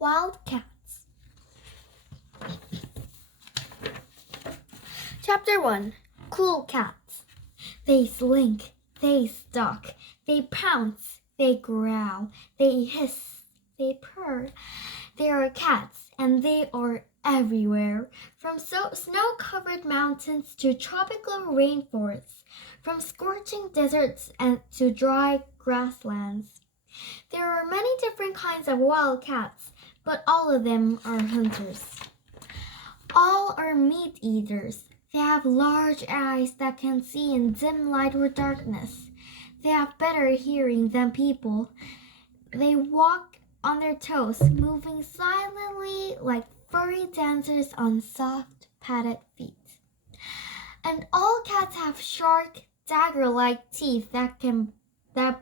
Wild cats. Chapter 1. Cool cats. They slink, they stalk, they pounce, they growl, they hiss, they purr. They are cats, and they are everywhere, from snow-covered mountains to tropical rainforests, from scorching deserts and to dry grasslands. There are many different kinds of wild cats, but all of them are hunters. All are meat eaters. They have large eyes that can see in dim light or darkness. They have better hearing than people. They walk on their toes, moving silently like furry dancers on soft, padded feet. And all cats have sharp, dagger-like teeth that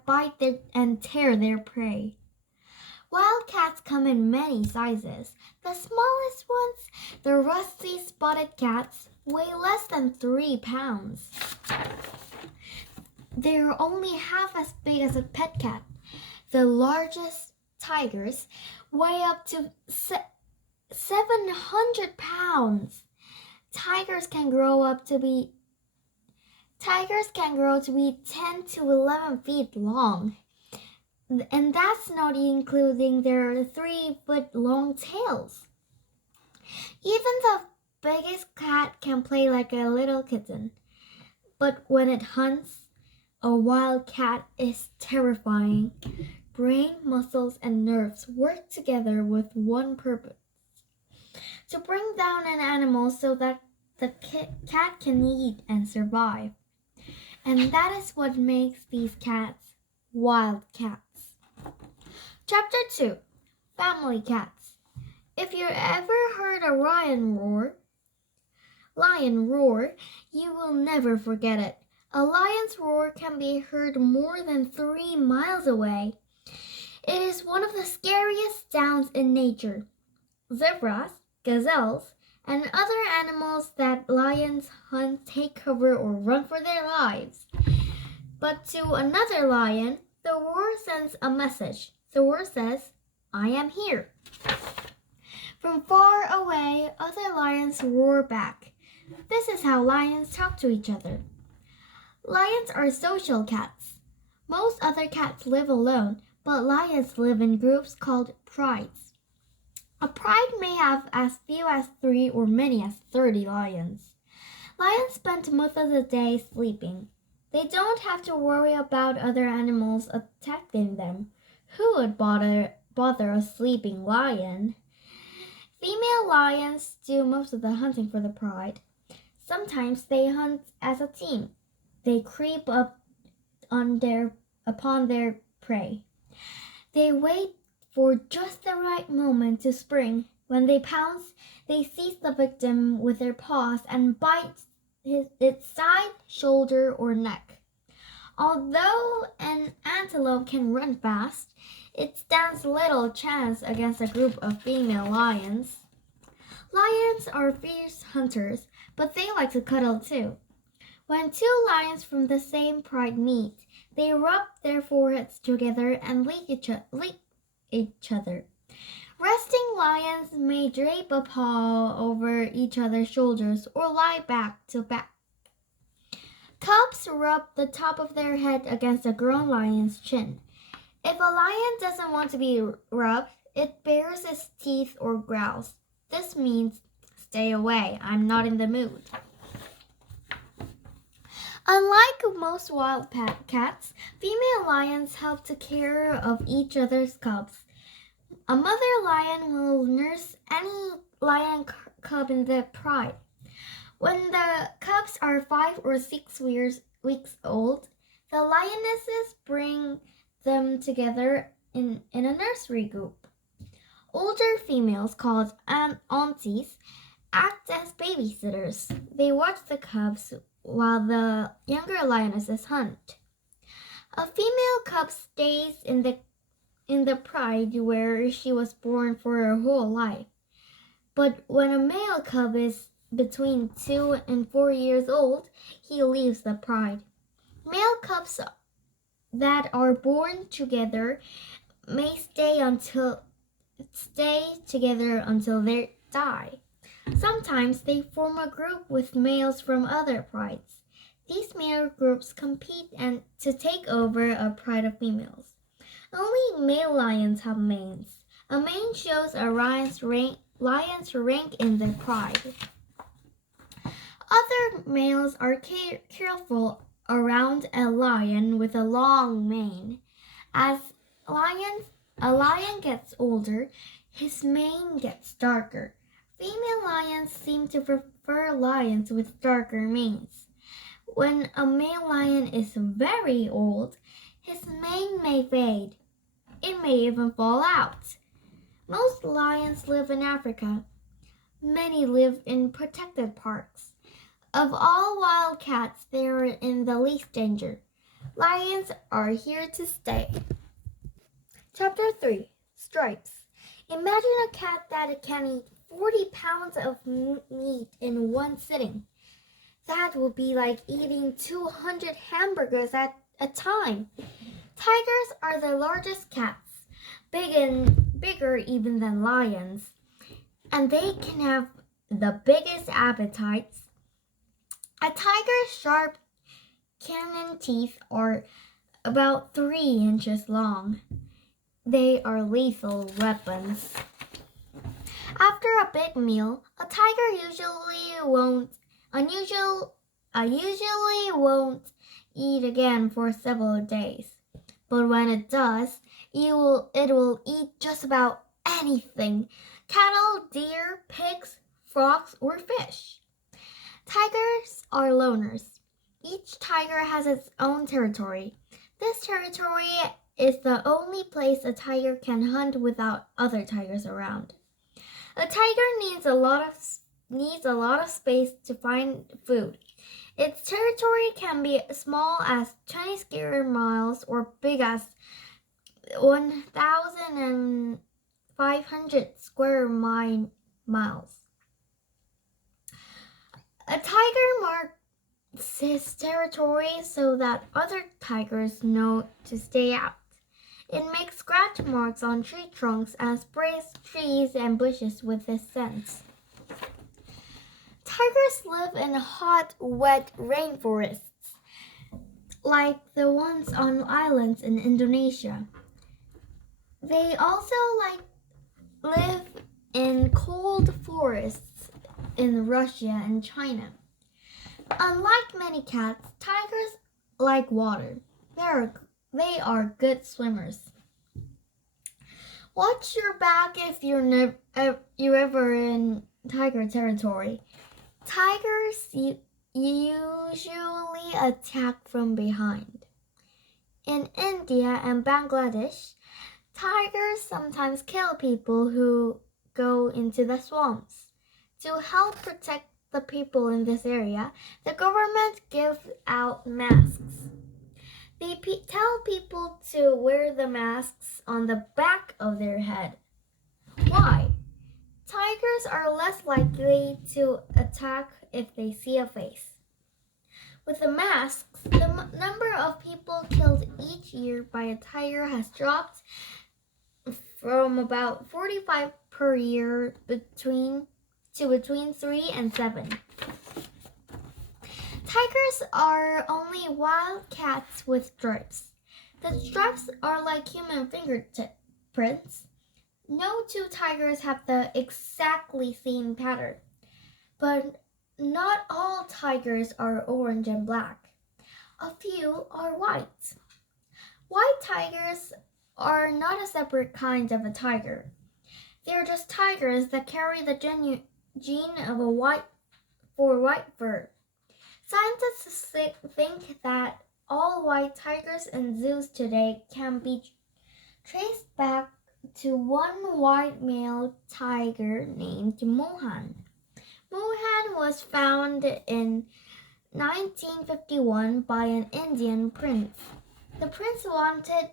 bite and tear their prey. Wild cats come in many sizes. The smallest ones, the rusty spotted cats, weigh less than 3 pounds. They are only half as big as a pet cat. The largest tigers weigh up to 700 pounds. Tigers can grow to be 10 to 11 feet long. And that's not including their 3-foot long tails. Even the biggest cat can play like a little kitten. But when it hunts, a wild cat is terrifying. Brain, muscles, and nerves work together with one purpose: to bring down an animal so that the cat can eat and survive. And that is what makes these cats wild cats. Chapter 2. Family cats. If you ever heard a lion roar, you will never forget it. A lion's roar can be heard more than 3 miles away. It is one of the scariest sounds in nature. Zebras, gazelles, and other animals that lions hunt take cover or run for their lives. But to another lion, the roar sends a message. The roar says, "I am here." From far away, other lions roar back. This is how lions talk to each other. Lions are social cats. Most other cats live alone, but lions live in groups called prides. A pride may have as few as 3 or many as 30 lions. Lions spend most of the day sleeping. They don't have to worry about other animals attacking them. Who would bother a sleeping lion? Female lions do most of the hunting for the pride. Sometimes they hunt as a team. They creep up upon their prey. They wait for just the right moment to spring. When they pounce, they seize the victim with their paws and bite its side, shoulder, or neck. Although an antelope can run fast, it stands little chance against a group of female lions. Lions are fierce hunters, but they like to cuddle too. When 2 lions from the same pride meet, they rub their foreheads together and lick each other. Resting lions may drape a paw over each other's shoulders or lie back to back. Cubs rub the top of their head against a grown lion's chin. If a lion doesn't want to be rubbed, it bares its teeth or growls. This means, "Stay away, I'm not in the mood." Unlike most wild cats, female lions help take care of each other's cubs. A mother lion will nurse any lion cub in the pride. When the cubs are 5 or 6 weeks old, the lionesses bring them together in a nursery group. Older females, called aunties, act as babysitters. They watch the cubs while the younger lionesses hunt. A female cub stays in the pride where she was born for her whole life. But when a male cub is between 2 and 4 years old, he leaves the pride. Male cubs that are born together may stay until stay together until they die. Sometimes they form a group with males from other prides. These male groups compete to take over a pride of females. Only male lions have manes. A mane shows a lion's rank in their pride. Other males are careful around a lion with a long mane. As a lion gets older, his mane gets darker. Female lions seem to prefer lions with darker manes. When a male lion is very old, his mane may fade. It may even fall out. Most lions live in Africa. Many live in protected parks. Of all wild cats, they are in the least danger. Lions are here to stay. Chapter 3. Stripes. Imagine a cat that can eat 40 pounds of meat in one sitting. That would be like eating 200 hamburgers at a time. Tigers are the largest cats, bigger even than lions, and they can have the biggest appetites. A tiger's sharp canine teeth are about 3 inches long. They are lethal weapons. After a big meal, a tiger usually won't eat again for several days. But when it does, it will eat just about anything: cattle, deer, pigs, frogs, or fish. Tigers are loners. Each tiger has its own territory. This territory is the only place a tiger can hunt without other tigers around. A tiger needs a lot of space to find food. Its territory can be small as 20 square miles or big as 1,500 square miles. A tiger marks his territory so that other tigers know to stay out. It makes scratch marks on tree trunks and sprays trees and bushes with its scent. Tigers live in hot, wet rainforests, like the ones on islands in Indonesia. They also live in cold forests in Russia and China. Unlike many cats, tigers like water. They are good swimmers. Watch your back if you're ever in tiger territory. Tigers usually attack from behind. In India and Bangladesh, tigers sometimes kill people who go into the swamps. To help protect the people in this area, the government gives out masks. They tell people to wear the masks on the back of their head. Why? Tigers are less likely to attack if they see a face. With the masks, the number of people killed each year by a tiger has dropped from about 45 per year between 3 and 7. Tigers are only wild cats with stripes. The stripes are like human fingerprints. No two tigers have the exactly same pattern, but not all tigers are orange and black. A few are white. White tigers are not a separate kind of a tiger. They are just tigers that carry the gene of white fur. Scientists think that all white tigers in zoos today can be traced back to one white male tiger named Mohan. Mohan was found in 1951 by an Indian prince. The prince wanted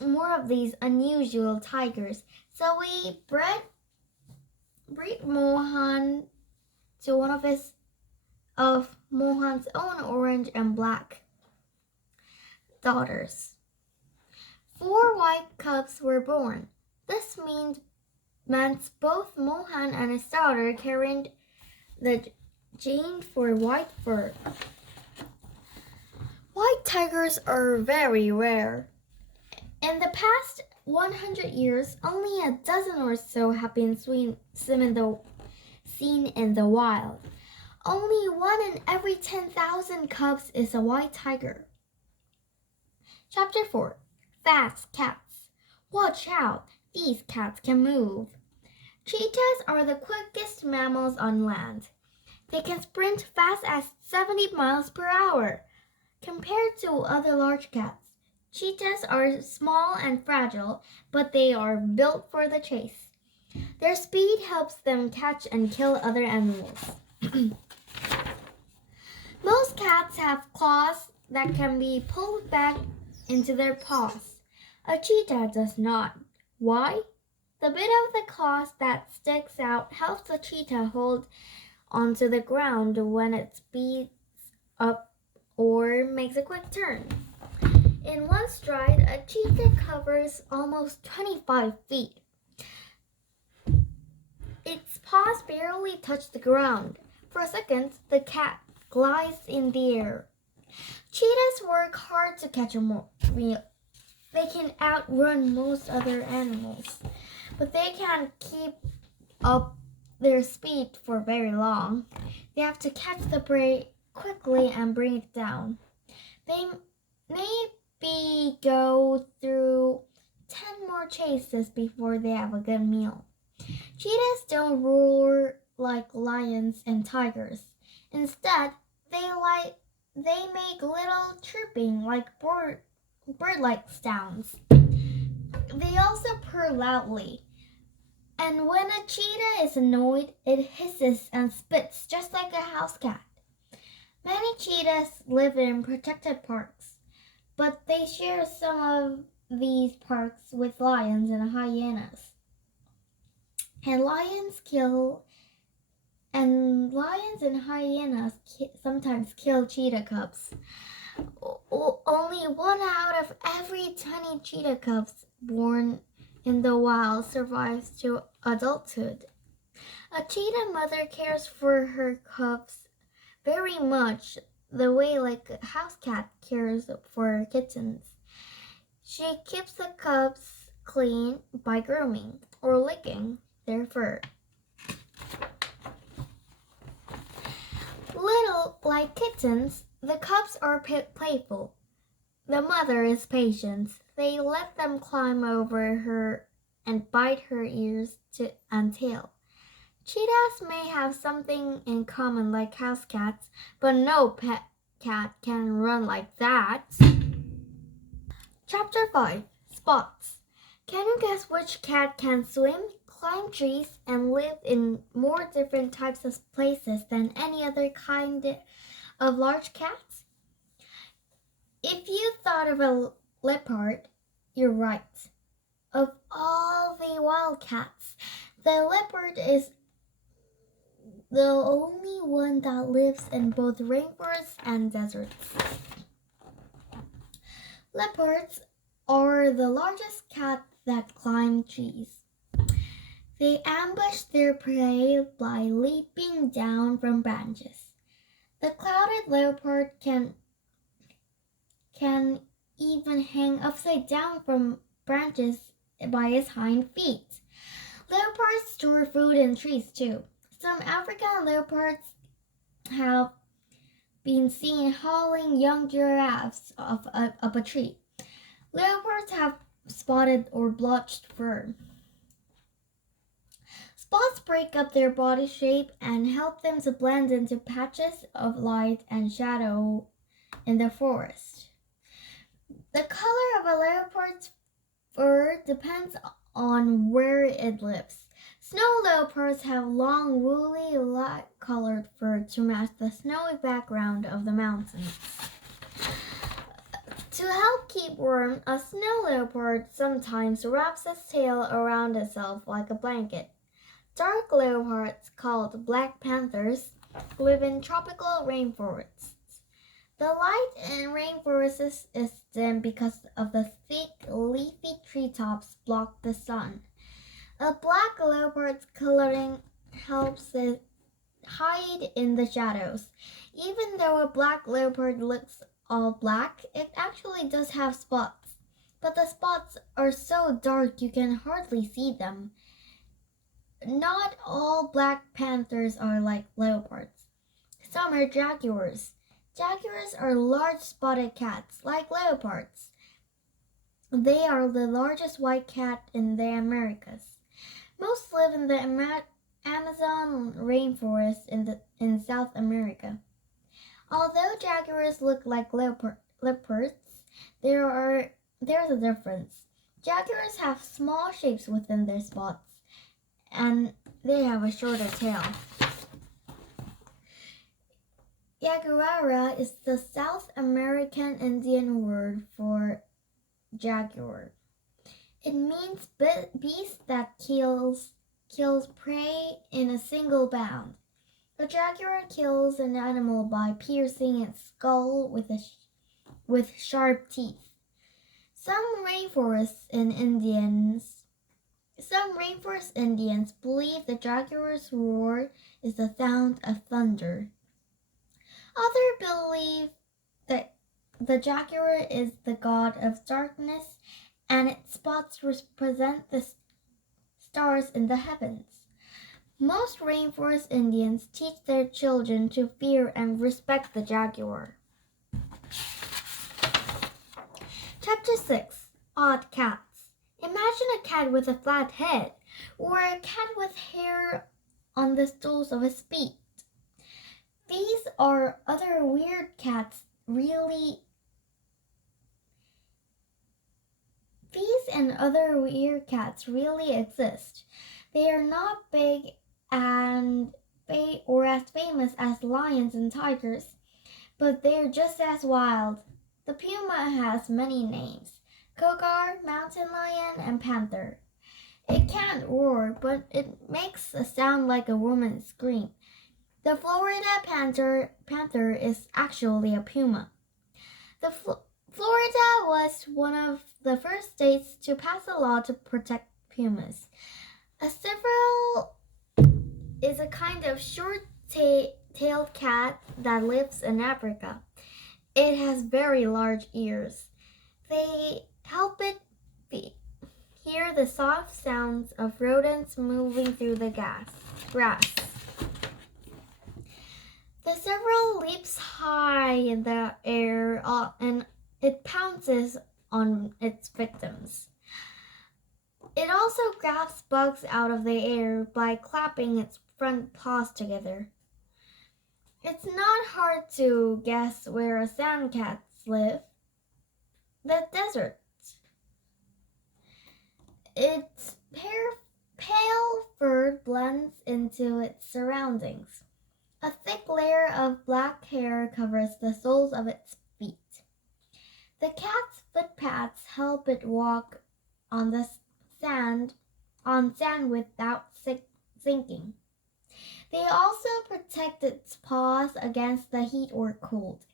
more of these unusual tigers, so we bred Mohan to one of Mohan's own orange and black daughters. 4 white cubs were born. This means meant both Mohan and his daughter carried the gene for white fur. White tigers are very rare. In the past 100 years, only a dozen or so have been seen in the wild. Only 1 in every 10,000 cubs is a white tiger. Chapter 4. Fast cats. Watch out, these cats can move. Cheetahs are the quickest mammals on land. They can sprint fast as 70 miles per hour. Compared to other large cats, cheetahs are small and fragile, but they are built for the chase. Their speed helps them catch and kill other animals. Most cats have claws that can be pulled back into their paws. A cheetah does not. Why? The bit of the claws that sticks out helps the cheetah hold onto the ground when it speeds up or makes a quick turn. In one stride, a cheetah covers almost 25 feet. Its paws barely touch the ground. For a second, the cat glides in the air. Cheetahs work hard to catch a meal. They can outrun most other animals, but they can't keep up their speed for very long. They have to catch the prey quickly and bring it down. They maybe go through 10 more chases before they have a good meal. Cheetahs don't roar like lions and tigers. Instead, they make little chirping like bird-like sounds. They also purr loudly. And when a cheetah is annoyed, it hisses and spits just like a house cat. Many cheetahs live in protected parks, but they share some of these parks with lions and hyenas. And lions and hyenas sometimes kill cheetah cubs. Only 1 out of every 20 cheetah cubs born in the wild survives to adulthood. A cheetah mother cares for her cubs very much the way like a house cat cares for her kittens. She keeps the cubs clean by grooming or licking their fur. Little like kittens, the cubs are playful. The mother is patient. They let them climb over her and bite her ears and tail. Cheetahs may have something in common like house cats, but no pet cat can run like that. Chapter 5. Spots. Can you guess which cat can swim, climb trees, and live in more different types of places than any other kind of large cats? If you thought of a leopard, you're right. Of all the wild cats, the leopard is the only one that lives in both rainforests and deserts. Leopards are the largest cats that climb trees. They ambush their prey by leaping down from branches. The clouded leopard can even hang upside down from branches by his hind feet. Leopards store food in trees too. Some African leopards have been seen hauling young giraffes off a tree. Leopards have spotted or blotched fur. Spots break up their body shape and help them to blend into patches of light and shadow in the forest. The color of a leopard's fur depends on where it lives. Snow leopards have long, woolly, light-colored fur to match the snowy background of the mountains. To help keep warm, a snow leopard sometimes wraps its tail around itself like a blanket. Dark leopards, called black panthers, live in tropical rainforests. The light in rainforests is dim because of the thick, leafy treetops block the sun. A black leopard's coloring helps it hide in the shadows. Even though a black leopard looks all black, it actually does have spots. But the spots are so dark you can hardly see them. Not all black panthers are like leopards. Some are jaguars. Jaguars are large spotted cats, like leopards. They are the largest white cat in the Americas. Most live in the Amazon rainforest in South America. Although jaguars look like leopards, there's a difference. Jaguars have small shapes within their spots, and they have a shorter tail. Yaguara is the South American Indian word for jaguar. It means beast that kills prey in a single bound. A jaguar kills an animal by piercing its skull with sharp teeth. Some rainforest Indians believe the jaguar's roar is the sound of thunder. Others believe that the jaguar is the god of darkness and its spots represent the stars in the heavens. Most rainforest Indians teach their children to fear and respect the jaguar. Chapter 6. Odd Cats. Imagine a cat with a flat head, or a cat with hair on the soles of its feet. These and other weird cats really exist. They are not big or as famous as lions and tigers, but they're just as wild. The puma has many names: cougar, mountain lion, and panther. It can't roar, but it makes a sound like a woman's scream. The Florida panther is actually a puma. Florida was one of the first states to pass a law to protect pumas. A several is a kind of short-tailed cat that lives in Africa. It has very large ears. They help it hear the soft sounds of rodents moving through the grass. The several leaps high in the air and it pounces on its victims. It also grabs bugs out of the air by clapping its front paws together. It's not hard to guess where sandcats live. The desert. Its pale fur blends into its surroundings. A thick layer of black hair covers the soles of its feet. The cat's footpads help it walk on sand without sinking. They also protect its paws against the heat or cold.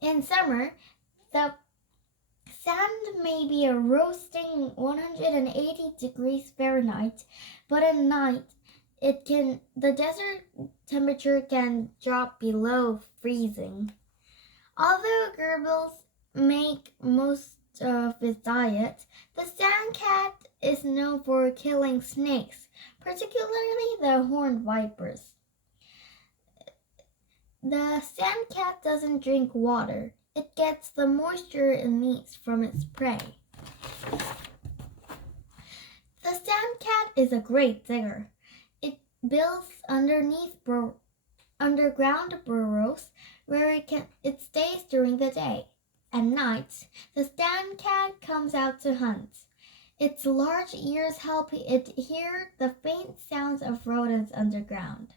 In summer, the sand may be a roasting 180 degrees Fahrenheit, but at night the desert temperature can drop below freezing. Although gerbils make most of its diet, the sandcat is known for killing snakes, particularly the horned vipers. The sandcat doesn't drink water. It gets the moisture it needs from its prey. The sandcat is a great digger. It builds underground burrows where it stays during the day. At night, the sandcat comes out to hunt. Its large ears help it hear the faint sounds of rodents underground.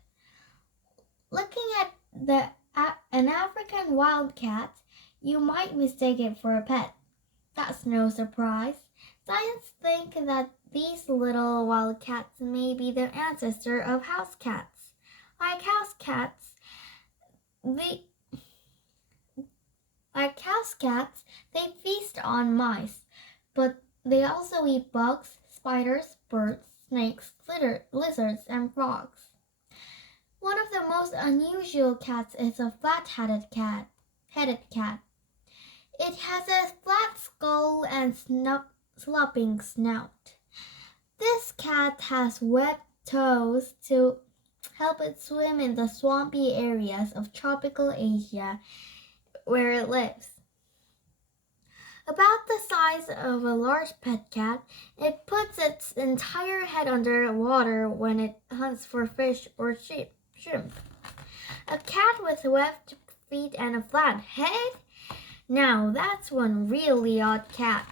Looking at an African wildcat, you might mistake it for a pet. That's no surprise. Scientists think that these little wildcats may be the ancestor of house cats. Like house cats, they feast on mice, but they also eat bugs, spiders, birds, snakes, lizards, and frogs. One of the most unusual cats is a flat-headed cat. It has a flat skull and sloping snout. This cat has webbed toes to help it swim in the swampy areas of tropical Asia where it lives. About the size of a large pet cat, it puts its entire head under water when it hunts for fish or shrimp. A cat with webbed feet and a flat head? Now that's one really odd cat.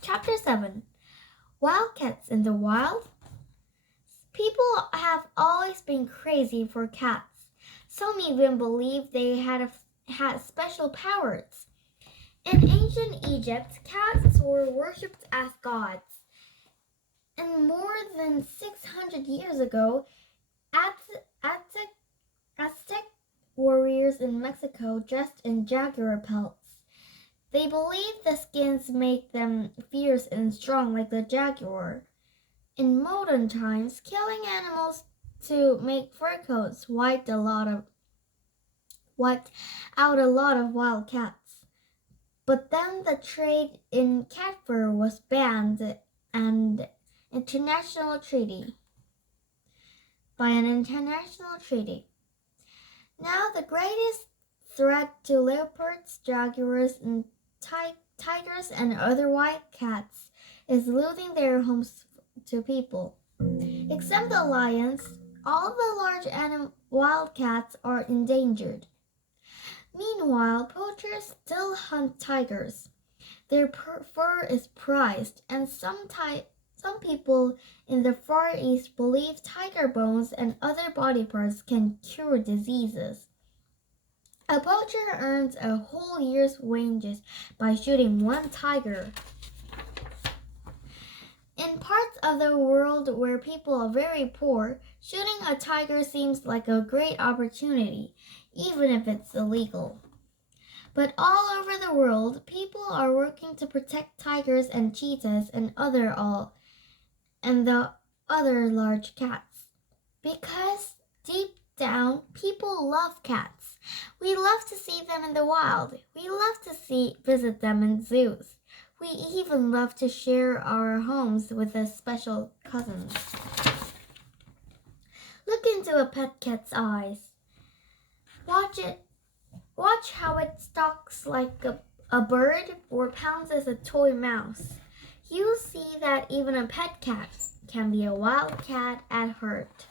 Chapter 7. Wildcats in the Wild. People have always been crazy for cats. Some even believe they had special powers. In ancient Egypt, cats were worshipped as gods. And more than 600 years ago, Aztec warriors in Mexico dressed in jaguar pelts. They believe the skins make them fierce and strong like the jaguar. In modern times, killing animals to make fur coats wiped out a lot of wild cats. But then the trade in cat fur was banned by an international treaty. Now the greatest threat to leopards, jaguars, and tigers and other wild cats is losing their homes to people. Except the lions, all the large wild cats are endangered. Meanwhile, poachers still hunt tigers. Their fur is prized, and some people in the Far East believe tiger bones and other body parts can cure diseases. A poacher earns a whole year's wages by shooting one tiger. In parts of the world where people are very poor, shooting a tiger seems like a great opportunity, even if it's illegal. But all over the world, people are working to protect tigers and cheetahs and the other large cats. Because deep down, people love cats. We love to see them in the wild. We love to visit them in zoos. We even love to share our homes with their special cousins. Look into a pet cat's eyes. Watch how it stalks like a bird or pounces a toy mouse. You'll see that even a pet cat can be a wild cat at heart.